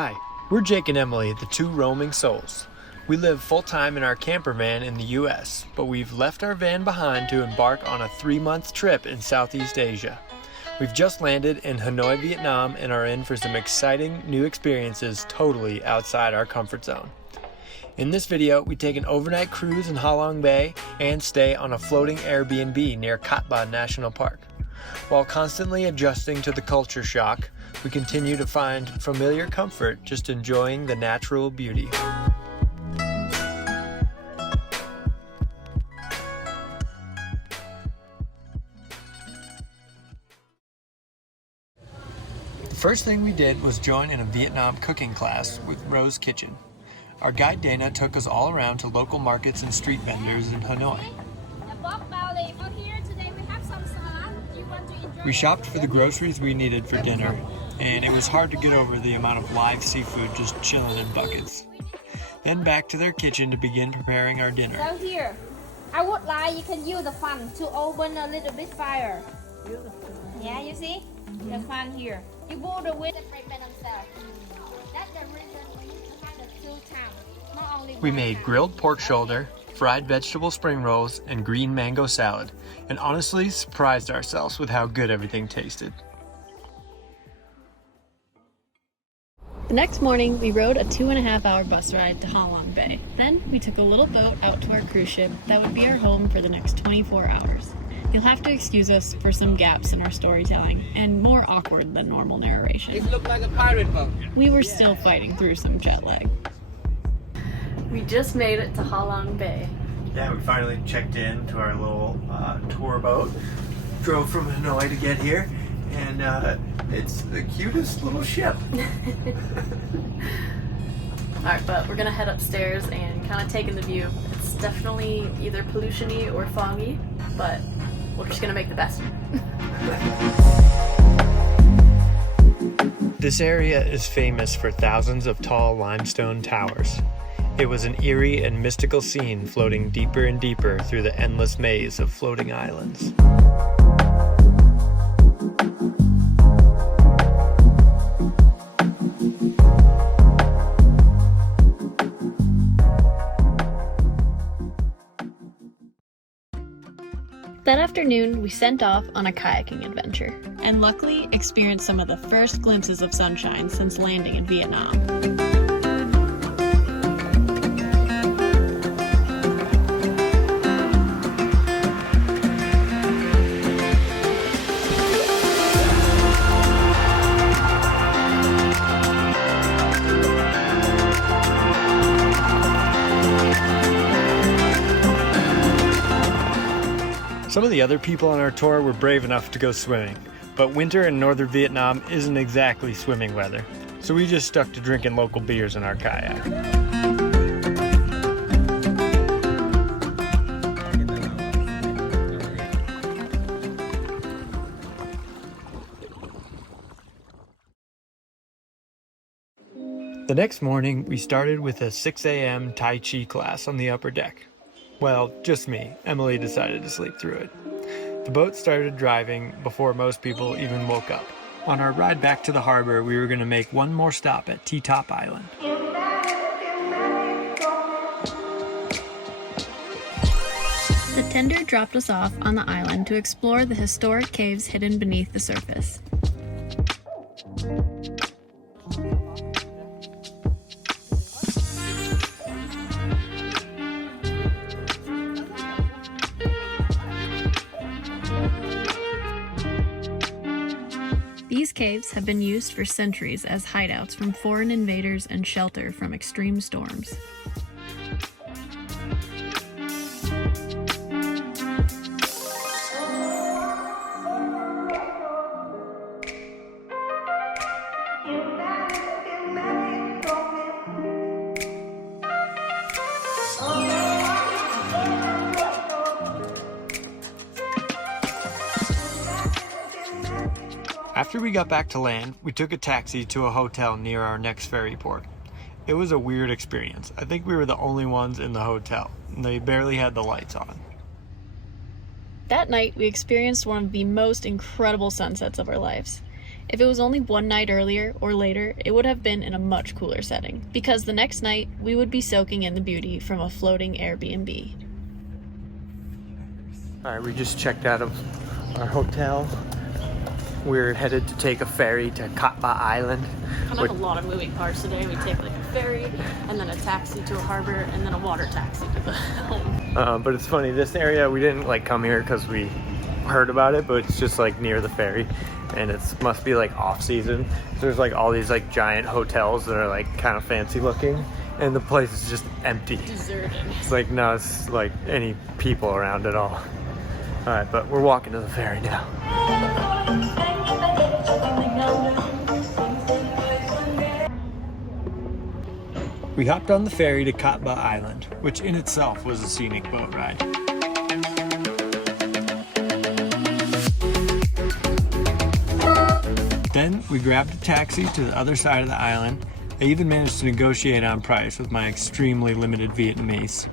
Hi, we're Jake and Emily, the two roaming souls. We live full-time in our camper van in the U.S., but we've left our van behind to embark on a 3-month trip in Southeast Asia. We've just landed in Hanoi, Vietnam, and are in for some exciting new experiences totally outside our comfort zone. In this video, we take an overnight cruise in Ha Long Bay and stay on a floating Airbnb near Cat Ba National Park. While constantly adjusting to the culture shock, we continue to find familiar comfort just enjoying the natural beauty. The first thing we did was join in a Vietnam cooking class with Rose Kitchen. Our guide Dana took us all around to local markets and street vendors in Hanoi. We shopped for the groceries we needed for dinner, and it was hard to get over the amount of live seafood just chilling in buckets. Then back to their kitchen to begin preparing our dinner. So here, I would like you can use the fan to open a little bit fire. Yeah, you see? The fan here. You go the way they prepare themselves. That's the reason we need to have the two times. Not only We made grilled pork shoulder, fried vegetable spring rolls, and green mango salad, and honestly surprised ourselves with how good everything tasted. The next morning, we rode a 2.5-hour bus ride to Ha Long Bay. Then, we took a little boat out to our cruise ship that would be our home for the next 24 hours. You'll have to excuse us for some gaps in our storytelling, and more awkward than normal narration. It looked like a pirate boat. We were still fighting through some jet lag. We just made it to Ha Long Bay. Yeah, we finally checked in to our little tour boat. Drove from Hanoi to get here, and it's the cutest little ship. Alright, but we're gonna head upstairs and kind of take in the view. It's definitely either pollution-y or foggy, but we're just gonna make the best of it. This area is famous for thousands of tall limestone towers. It was an eerie and mystical scene floating deeper and deeper through the endless maze of floating islands. That afternoon, we sent off on a kayaking adventure, and luckily experienced some of the first glimpses of sunshine since landing in Vietnam. Some of the other people on our tour were brave enough to go swimming, but winter in northern Vietnam isn't exactly swimming weather, so we just stuck to drinking local beers in our kayak. The next morning, we started with a 6 a.m. Tai Chi class on the upper deck. Well, just me. Emily decided to sleep through it. The boat started driving before most people even woke up. On our ride back to the harbor, we were going to make one more stop at T-Top Island. The tender dropped us off on the island to explore the historic caves hidden beneath the surface. These caves have been used for centuries as hideouts from foreign invaders and shelter from extreme storms. After we got back to land, we took a taxi to a hotel near our next ferry port. It was a weird experience. I think we were the only ones in the hotel, and they barely had the lights on. That night, we experienced one of the most incredible sunsets of our lives. If it was only one night earlier or later, it would have been in a much cooler setting, because the next night we would be soaking in the beauty from a floating Airbnb. Alright, we just checked out of our hotel. We're headed to take a ferry to Katba Island. Kind of a lot of moving parts today. We take like a ferry, and then a taxi to a harbor, and then a water taxi to the home. But it's funny, this area, we didn't like come here because we heard about it, but it's just like near the ferry, and it must be like off season. So there's like all these like giant hotels that are like kind of fancy looking, and the place is just empty. Deserted. It's like no, it's like any people around at all. All right, but we're walking to the ferry now. We hopped on the ferry to Katba Island, which in itself was a scenic boat ride. Then we grabbed a taxi to the other side of the island. I even managed to negotiate on price with my extremely limited Vietnamese.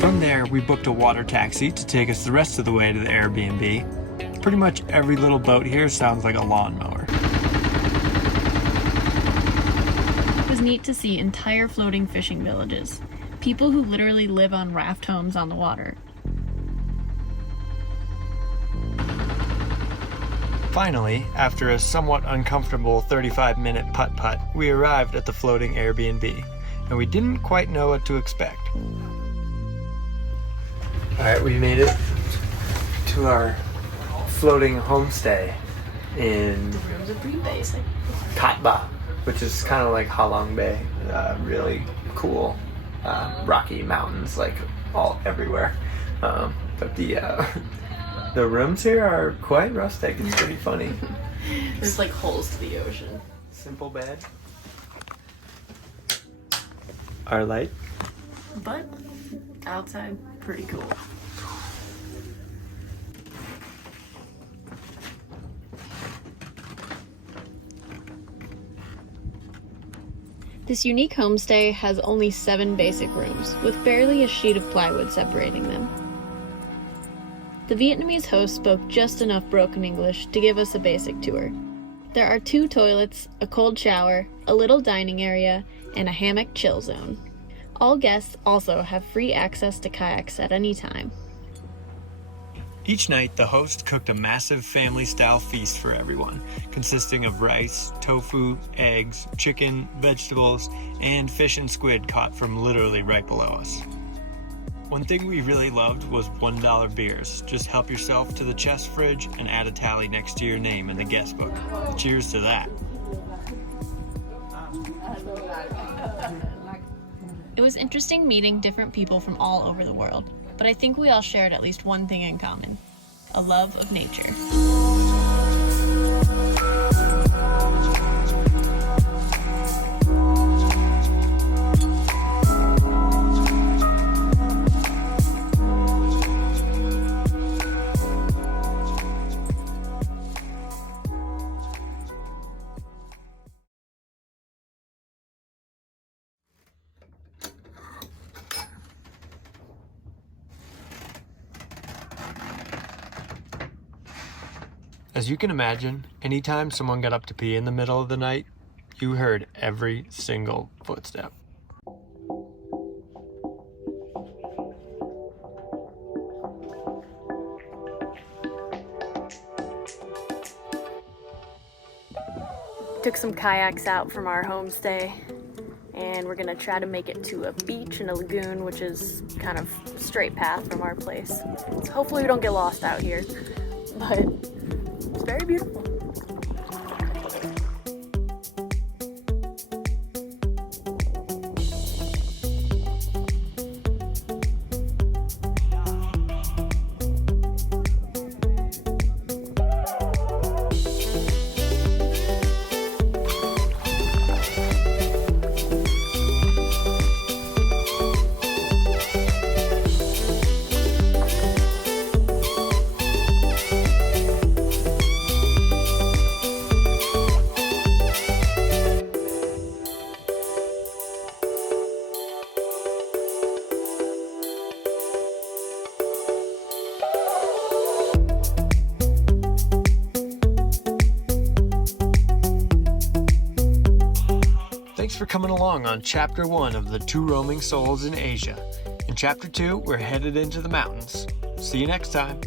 From there, we booked a water taxi to take us the rest of the way to the Airbnb. Pretty much every little boat here sounds like a lawnmower. It was neat to see entire floating fishing villages. People who literally live on raft homes on the water. Finally, after a somewhat uncomfortable 35-minute putt-putt, we arrived at the floating Airbnb, and we didn't quite know what to expect. Alright, we made it to our floating homestay in The rooms are pretty basic. Katba, which is kind of like Halong Bay. Really cool, rocky mountains like all everywhere. But the rooms here are quite rustic. It's pretty funny. There's like holes to the ocean. Simple bed. Our light. But outside, pretty cool. This unique homestay has only 7 basic rooms, with barely a sheet of plywood separating them. The Vietnamese host spoke just enough broken English to give us a basic tour. There are 2 toilets, a cold shower, a little dining area, and a hammock chill zone. All guests also have free access to kayaks at any time. Each night, the host cooked a massive family-style feast for everyone, consisting of rice, tofu, eggs, chicken, vegetables, and fish and squid caught from literally right below us. One thing we really loved was $1 beers. Just help yourself to the chest fridge and add a tally next to your name in the guest book. Cheers to that. It was interesting meeting different people from all over the world, but I think we all shared at least one thing in common: a love of nature. As you can imagine, anytime someone got up to pee in the middle of the night, you heard every single footstep. Took some kayaks out from our homestay, and we're gonna try to make it to a beach and a lagoon, which is kind of straight path from our place. So hopefully we don't get lost out here, but it's very beautiful. Thanks for coming along on Chapter 1 of the 2 Roaming Souls in Asia. In Chapter 2, we're headed into the mountains. See you next time.